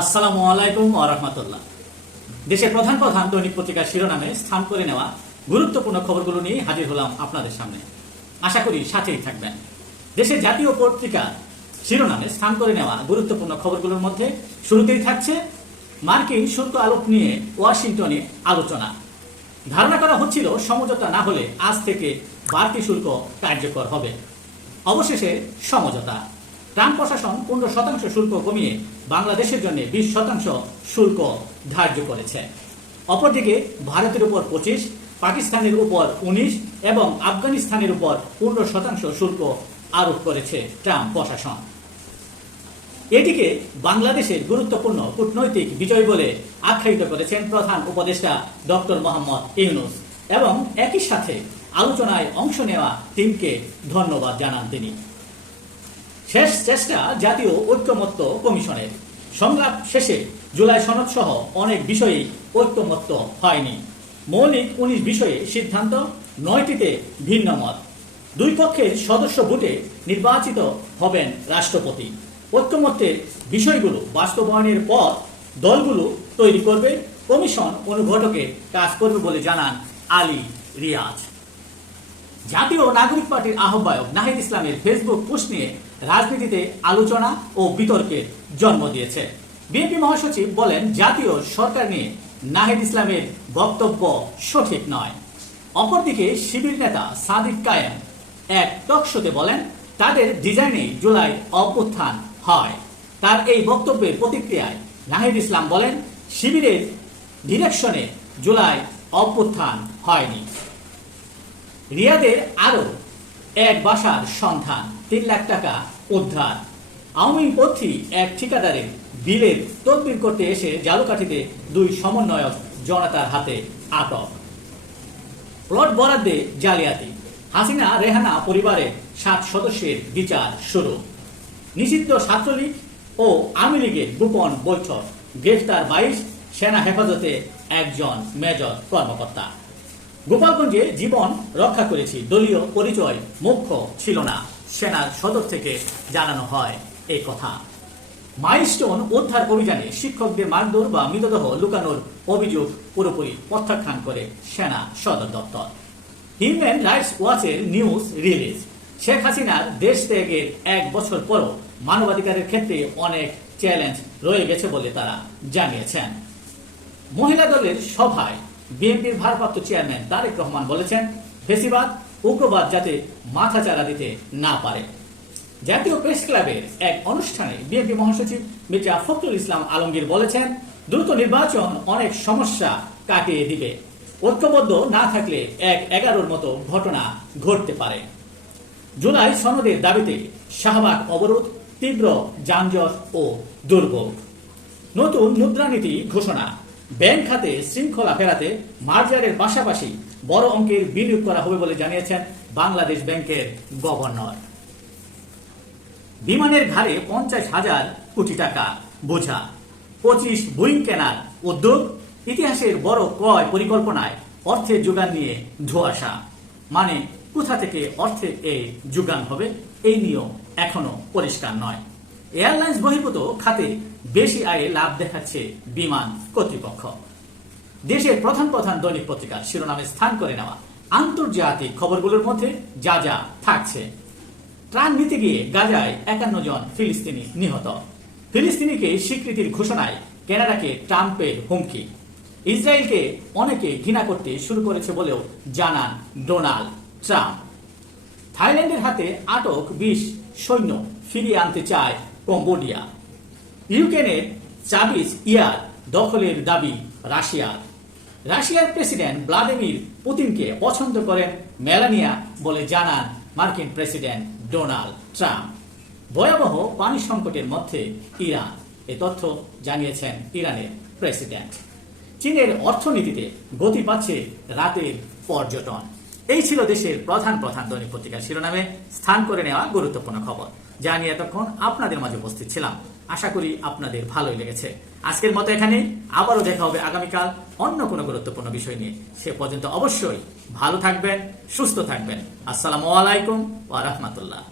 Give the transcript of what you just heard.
আসসালামু আলাইকুম আরহামতুল্লাহ দেশের প্রধান প্রধান দৈনিক পত্রিকার শিরোনামে স্থান করে নেওয়া গুরুত্বপূর্ণ খবরগুলো নিয়ে হাজির হলাম আপনাদের সামনে। আশা করি সাথেই থাকবেন। দেশের জাতীয় পত্রিকা শিরোনামে স্থান করে নেওয়া গুরুত্বপূর্ণ খবরগুলোর মধ্যে শুরুতেই থাকছে মার্কিন শুল্ক আলোক নিয়ে ওয়াশিংটনে আলোচনা। ধারণা করা হচ্ছিল সমঝোতা না হলে আজ থেকে বাড়তি শুল্ক কার্যকর হবে। অবশেষে সমঝোতা। ট্রাম্প প্রশাসন পনেরো শতাংশ শুল্ক কমিয়ে বাংলাদেশের জন্য বিশ শতাংশ শুল্ক ধার্য করেছে। অপরদিকে ভারতের উপর পঁচিশ, পাকিস্তানের উপর উনিশ এবং আফগানিস্তানের উপর পনেরো শতাংশ শুল্ক আরোপ করেছে ট্রাম্প প্রশাসন। এটিকে বাংলাদেশের গুরুত্বপূর্ণ কূটনৈতিক বিজয় বলে আখ্যায়িত করেছেন প্রধান উপদেষ্টা ডক্টর মোহাম্মদ ইউনুস এবং একই সাথে আলোচনায় অংশ নেওয়া টিমকে ধন্যবাদ জানান তিনি। শেষ চেষ্টা জাতীয় ঐক্যমত্য কমিশনের। সংলাপ শেষে জুলাই সনদ সহ অনেক বিষয়েই ঐক্যমত্য হয়নি। মৌলিক উনিশ বিষয়ে সিদ্ধান্ত, নয়টিতে ভিন্ন মত। দুই পক্ষের সদস্য ভোটে নির্বাচিত হবেন রাষ্ট্রপতি। ঐক্যমত্যের বিষয়গুলো বাস্তবায়নের পর দলগুলো তৈরি করবে। কমিশন অনুঘটকে কাজ করবে বলে জানান আলী রিয়াজ। জাতীয় নাগরিক পার্টির আহ্বায়ক নাহিদ ইসলামের ফেসবুক পোস্ট নিয়ে রাজনীতিতে আলোচনা ও বিতর্কের জন্ম দিয়েছে। বিএনপি মহাসচিব বলেন, জাতীয় সরকার নিয়ে নাহিদ ইসলামের বক্তব্য সঠিক নয়। অপরদিকে শিবির নেতা সাদিক কায়েম এক টকশোতে বলেন, তাদের ডিজাইনে জুলাই অভ্যুত্থান হয়। তার এই বক্তব্যের প্রতিক্রিয়ায় নাহিদ ইসলাম বলেন, শিবিরের ডিরেকশনে জুলাই অভ্যুত্থান হয়নি। রিয়াদের আরও এক বাসার সন্ধান, তিন লাখ টাকা উদ্ধার। আওয়ামী পথী এক ঠিকাদারের বিলের তদবির করতে এসে জালুকাঠিতে দুই সমন্বয়ক জনতার হাতে আটক। প্লট বরাদ্দে জালিয়াতি। হাসিনা, রেহানা পরিবারের সাত সদস্যের বিচার শুরু। নিষিদ্ধ ছাত্রলীগ ও আওয়ামী লীগের গোপন বৈঠক। গ্রেফতার বাইশ, সেনা হেফাজতে একজন মেজর কর্মকর্তা। গোপালগঞ্জে জীবন রক্ষা করেছি, দলীয় পরিচয় মুখ্য ছিল না। সেনার সদর থেকে জানানো হয় এই কথা। মাইলস্টোন উদ্ধার অভিযানে শিক্ষকদের মারধর বা মৃতদেহ লুকানোর অভিযোগ পুরোপুরি প্রত্যাখ্যান করে সেনা সদর দপ্তর। হিউম্যান রাইটস ওয়াচের নিউজ রিলিজ। শেখ হাসিনার দেশ ত্যাগের এক বছর পরও মানবাধিকারের ক্ষেত্রে অনেক চ্যালেঞ্জ রয়ে গেছে বলে তারা জানিয়েছেন। মহিলা দলের সভায় বিএনপির ভারপ্রাপ্ত চেয়ারম্যান তারেক রহমান বলেছেন, ফেসিবাদ, উগ্রবাদ যাতে মাথা চারা দিতে না পারে। জাতীয় প্রেস ক্লাবের এক অনুষ্ঠানে বিএনপি মহাসচিব মির্জা ফখরুল ইসলাম আলমগীর বলেছেন, দ্রুত নির্বাচন অনেক সমস্যা কাটিয়ে দিবে। ঐক্যবদ্ধ না থাকলে এক এগারোর মতো ঘটনা ঘটতে পারে। জুলাই সনদের দাবিতে শাহবাগ অবরোধ তীব্র যানজট ও দুর্ভোগ। নতুন মুদ্রানীতি ঘোষণা ব্যাংক খাতে শৃঙ্খলা ফেরাতে মার্জারের পাশাপাশি বড় অঙ্কের বিনিয়োগ করা হবে বলে জানিয়েছেন বাংলাদেশ ব্যাংকের গভর্নর। বিমানের ঘাড়ে পঞ্চাশ হাজার কোটি টাকা, বোঝা। পঁচিশ বুইং কেনার উদ্যোগ, ইতিহাসের বড় ক্রয় পরিকল্পনায় অর্থের যোগান নিয়ে ধোয়াশা। মানে কোথা থেকে অর্থের এই যোগান হবে? এই নিয়ম এখনও পরিষ্কার নয়। এয়ারলাইন্স বহির্ভূত খাতে বেশি আয়ে লাভ দেখাচ্ছে বিমান কর্তৃপক্ষ। দেশের প্রধান প্রধান দৈনিক পত্রিকার শিরোনামে স্থান করে নেওয়া আন্তর্জাতিক খবরগুলোর মধ্যে যা যা থাকছে। ত্রাণ নিতে গিয়ে গাজায় একান্ন জন ফিলিস্তিনি নিহত। ফিলিস্তিনিকে স্বীকৃতির ঘোষণায় কানাডাকে ট্রাম্পের হুমকি। ইসরায়েলকে অনেকে ঘৃণা করতে শুরু করেছে বলেও জানান ডোনাল্ড ট্রাম্প। থাইল্যান্ডের হাতে আটক বিশ সৈন্য ফিরিয়ে আনতে চায় কম্বোডিয়া। ইউক্রেনের চাবিজ ইয়ার দখলের দাবি রাশিয়ার রাশিয়ার প্রেসিডেন্ট ভ্লাদিমির পুতিনকে পছন্দ করেন মেলানিয়া বলে জানান মার্কিন প্রেসিডেন্ট ডোনাল্ড ট্রাম্প। ভয়াবহ পানি সংকটের মধ্যে ইরান। এ তথ্য জানিয়েছেন ইরানের প্রেসিডেন্ট। চীনের অর্থনীতিতে গতি পাচ্ছে রাতের পর্যটন। এই ছিল দেশের প্রধান প্রধান দৈনিক পত্রিকার শিরোনামে স্থান করে নেওয়া গুরুত্বপূর্ণ খবর, যা নিয়ে এতক্ষণ আপনাদের মাঝে উপস্থিত ছিলাম। আশা করি আপনাদের ভালোই লেগেছে। আজকের মতো এখানে আবারও দেখা হবে আগামীকাল অন্য কোনো গুরুত্বপূর্ণ বিষয় নিয়ে। সে পর্যন্ত অবশ্যই ভালো থাকবেন, সুস্থ থাকবেন। আসসালামু আলাইকুম ওয়া রাহমাতুল্লাহ।